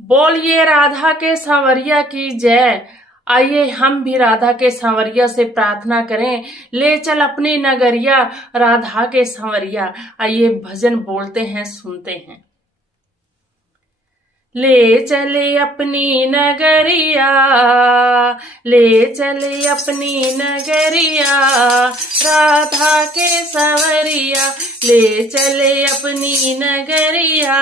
बोलिए राधा के सांवरिया की जय। आइए हम भी राधा के सांवरिया से प्रार्थना करें। ले चल अपनी नगरिया राधा के सांवरिया। आइए भजन बोलते हैं, सुनते हैं। ले चले अपनी नगरिया, ले चले अपनी नगरिया राधा के सांवरिया। ले चले अपनी नगरिया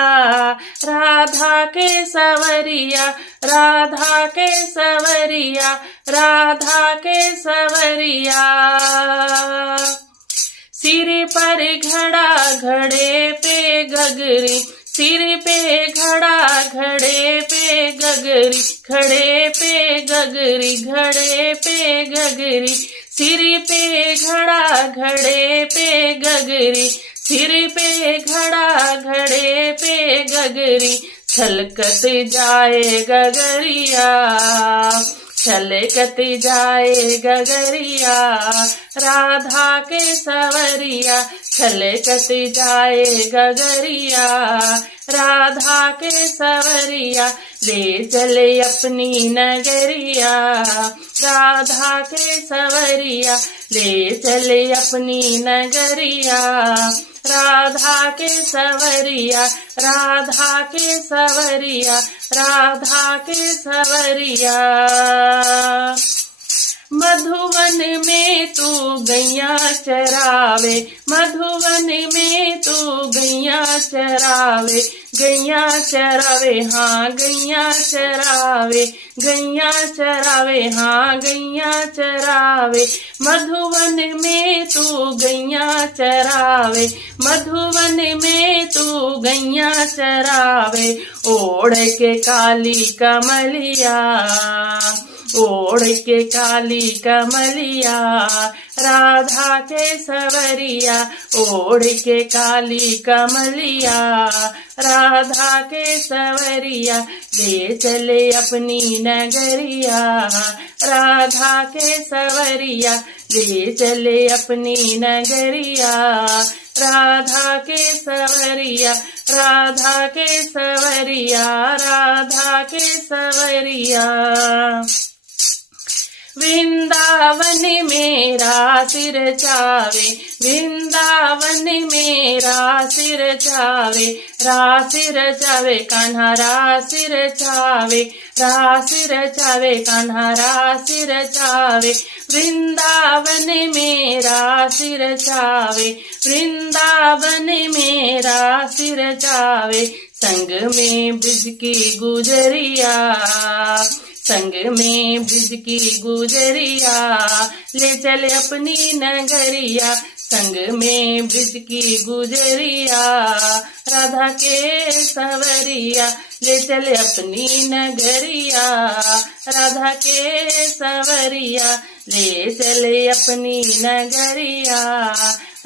राधा के सांवरिया, राधा के सांवरिया, राधा के सांवरिया। सिर पर घड़ा घड़े पे गगरी, सिर पे घड़ा घड़े पे गगरी, घड़े पे गगरी, घड़े पे गगरी। सिर पे घड़ा घड़े पे गगरी, सिर पे घड़ा घड़े पे गगरी। छलकत जाए गगरिया, छलकत जाए गगरिया राधा के सांवरिया। छलकत जाए गगरिया राधा के सांवरिया। ले चले अपनी नगरिया राधा के सांवरिया। ले चले अपनी नगरिया राधा के सांवरिया, राधा के सांवरिया, राधा के सांवरिया। मधुवन में तू गैया चरावे, मधुवन में तू गैया चरावे, गैया चरावे, हाँ गैया चरावे, गैया चरावे, हाँ गैया चरावे। मधुवन में तू गैया चरावे, मधुवन में तू गैया चरावे। ओढ़ के काली कमलिया, ओढ़ के काली कमलिया राधा के सांवरिया। ओढ़ के काली कमलिया राधा के सांवरिया। ले चले अपनी नगरिया राधा के सांवरिया। ले चले अपनी नगरिया राधा के सांवरिया, राधा के सांवरिया, राधा के सांवरिया। वृंदावन मेरा सिर चावे, वृंदावन मेरा सिर चावे, रासिर चावे कान्हा रासिर चावे, रासिर चावे कान्हा रासिर चावे। वृंदावन मेरा सिर चावे, वृंदावन मेरा सिर चावे। संग में ब्रज की गुजरिया, संग में ब्रज की गुजरिया। ले चले अपनी नगरिया, संग में ब्रज की गुजरिया राधा के सांवरिया। ले चले अपनी नगरिया राधा के सांवरिया। ले चले अपनी नगरिया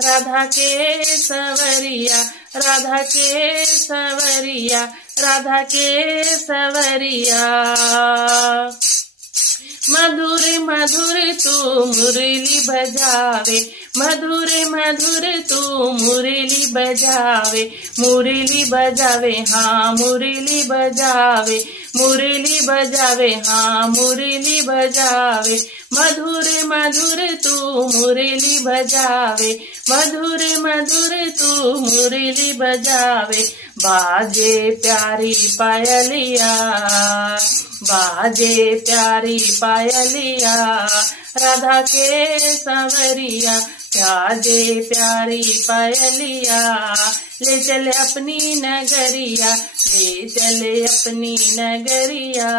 राधा के सांवरिया, राधा के सांवरिया, राधा के सांवरिया। मधुर मधुर तू मुरली बजावे, मधुर मधुर तू मुरली बजावे, मुरली बजावे, हाँ मुरली बजावे, मुरली बजावे, हाँ मुरली बजावे। मधुर मधुर तू मुरली बजावे, मधुर मधुर तू मुरली बजावे। बाजे प्यारी पायलिया, बाजे प्यारी पायलिया राधा के सांवरिया। बाजे प्यारी पायलिया, ले चले अपनी नगरिया, ले चले अपनी नगरिया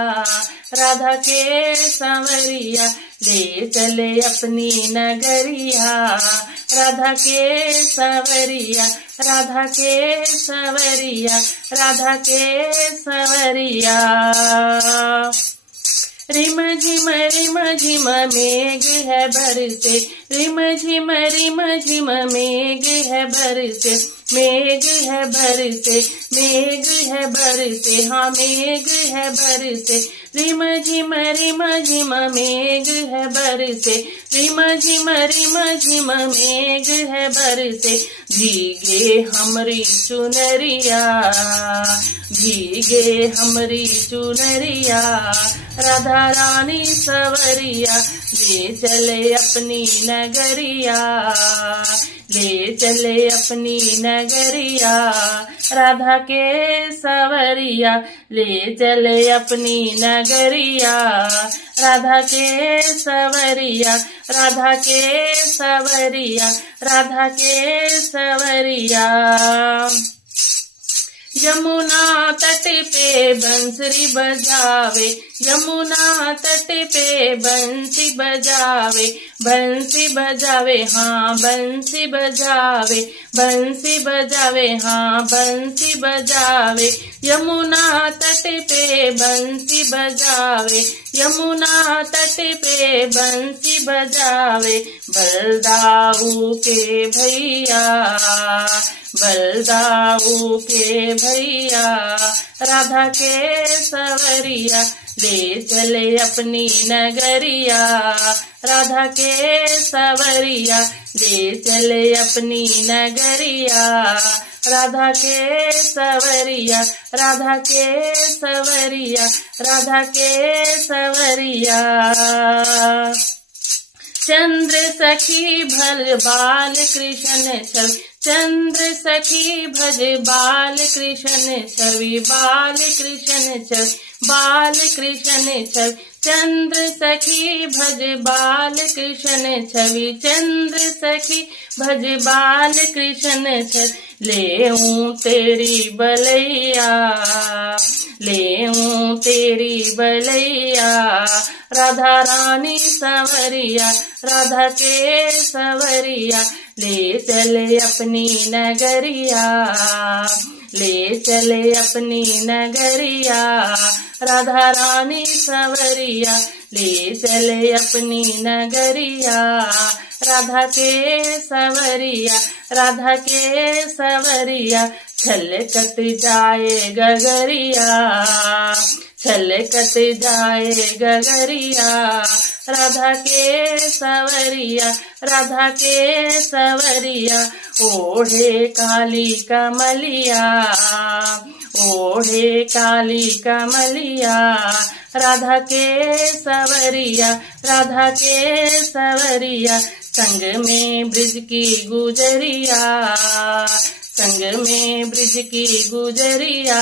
राधा के सांवरिया। ले चले अपनी नगरिया राधा के सांवरिया, राधा के सांवरिया, राधा के सांवरिया। रिम झिम मेघ है बरसे, रिम झिम मेघ है बरसे, मेघ है बरसे, मेघ है बरसे, हाँ मेघ है बरसे। रिम झिम मेघ है बरसे, रिम झिम मेघ है बरसे। भीगे हमरी चुनरिया, भीगे हमरी चुनरिया, राधा रानी सवरिया ले चले अपनी नगरिया, ले चले अपनी नगरिया। राधा के सवरिया ले चले अपनी नगरिया, राधा के सवरिया, राधा के सवरिया, राधा के सवरिया। यमुना तट पे बंसरी बजावे, यमुना तट पे बंसी बजावे, बंसी बजावे, हाँ बंसी बजावे, बंसी बजावे, हाँ बंसी बजावे। यमुना तट पे बंसी बजावे, यमुना तट पे बंसी बजावे। बलदाऊ के भैया, बलदाऊ के भैया, राधा के सवरिया ले चले अपनी नगरिया, राधा के सवरिया ले चले अपनी नगरिया, राधा के सवरिया, राधा के सवरिया, राधा के सवरिया। चंद्र सखी भज बाल कृष्ण छवि, चंद्र सखी भज बाल कृष्ण छवि, बाल कृष्ण छवि, बाल कृष्ण छवि। चंद्र सखी भज बाल कृष्ण छवि, चंद्र सखी भज बाल कृष्ण छवि। लेऊं तेरी बलैया, लेऊं तेरी बलैया, राधा रानी सवरिया, राधा के सवरिया ले चले अपनी नगरिया, ले चले अपनी नगरिया। राधा रानी सवरिया ले चले अपनी नगरिया, राधा के सवरिया, राधा के सवरिया। छलकत जाए गगरिया, छलकत जाए गगरिया, राधा के सवरिया, राधा के सवरिया। ओढ़े काली कमलिया, ओढ़े काली कमलिया, राधा के सवरिया, राधा के सवरिया। संग में ब्रिज की गुजरिया, संग में ब्रिज की गुजरिया,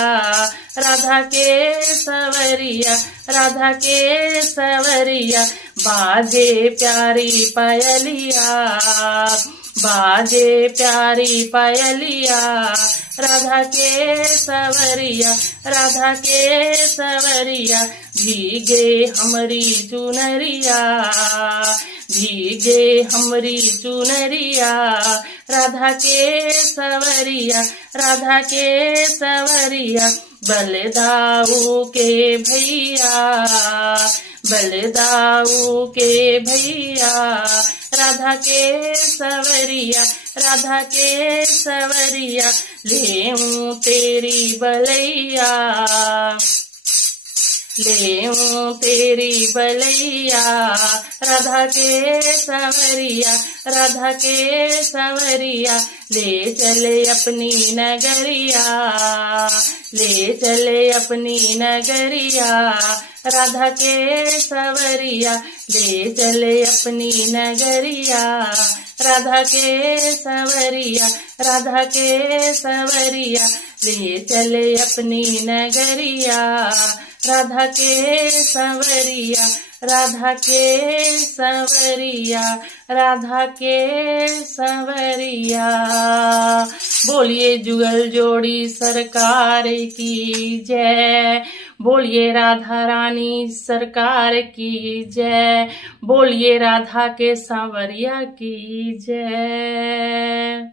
राधा के सवरिया, राधा के सवरिया। बाजे प्यारी पायलिया, बाजे प्यारी पायलिया, राधा के सवरिया, राधा के सवरिया। भीगे हमरी चुनरिया, भीगे हमरी चुनरिया, राधा के सवरिया, राधा के सवरिया। बलदाऊ के भैया, बलदाऊ के भैया, राधा के सवरिया, राधा के सवरिया। लेऊं तेरी बलैया, लेऊं तेरी बलैया, राधा के सवरिया, राधा के सवरिया। ले चले अपनी नगरिया, ले चले अपनी नगरिया, राधा के सवरिया ले चले अपनी नगरिया, राधा के सवरिया, राधा के सवरिया ले चले अपनी नगरिया, राधा के सवरिया, राधा के सवरिया, राधा के सवरिया। बोलिए जुगल जोड़ी सरकार की जय, बोलिए राधा रानी सरकार की जय, बोलिए राधा के सांवरिया की जय।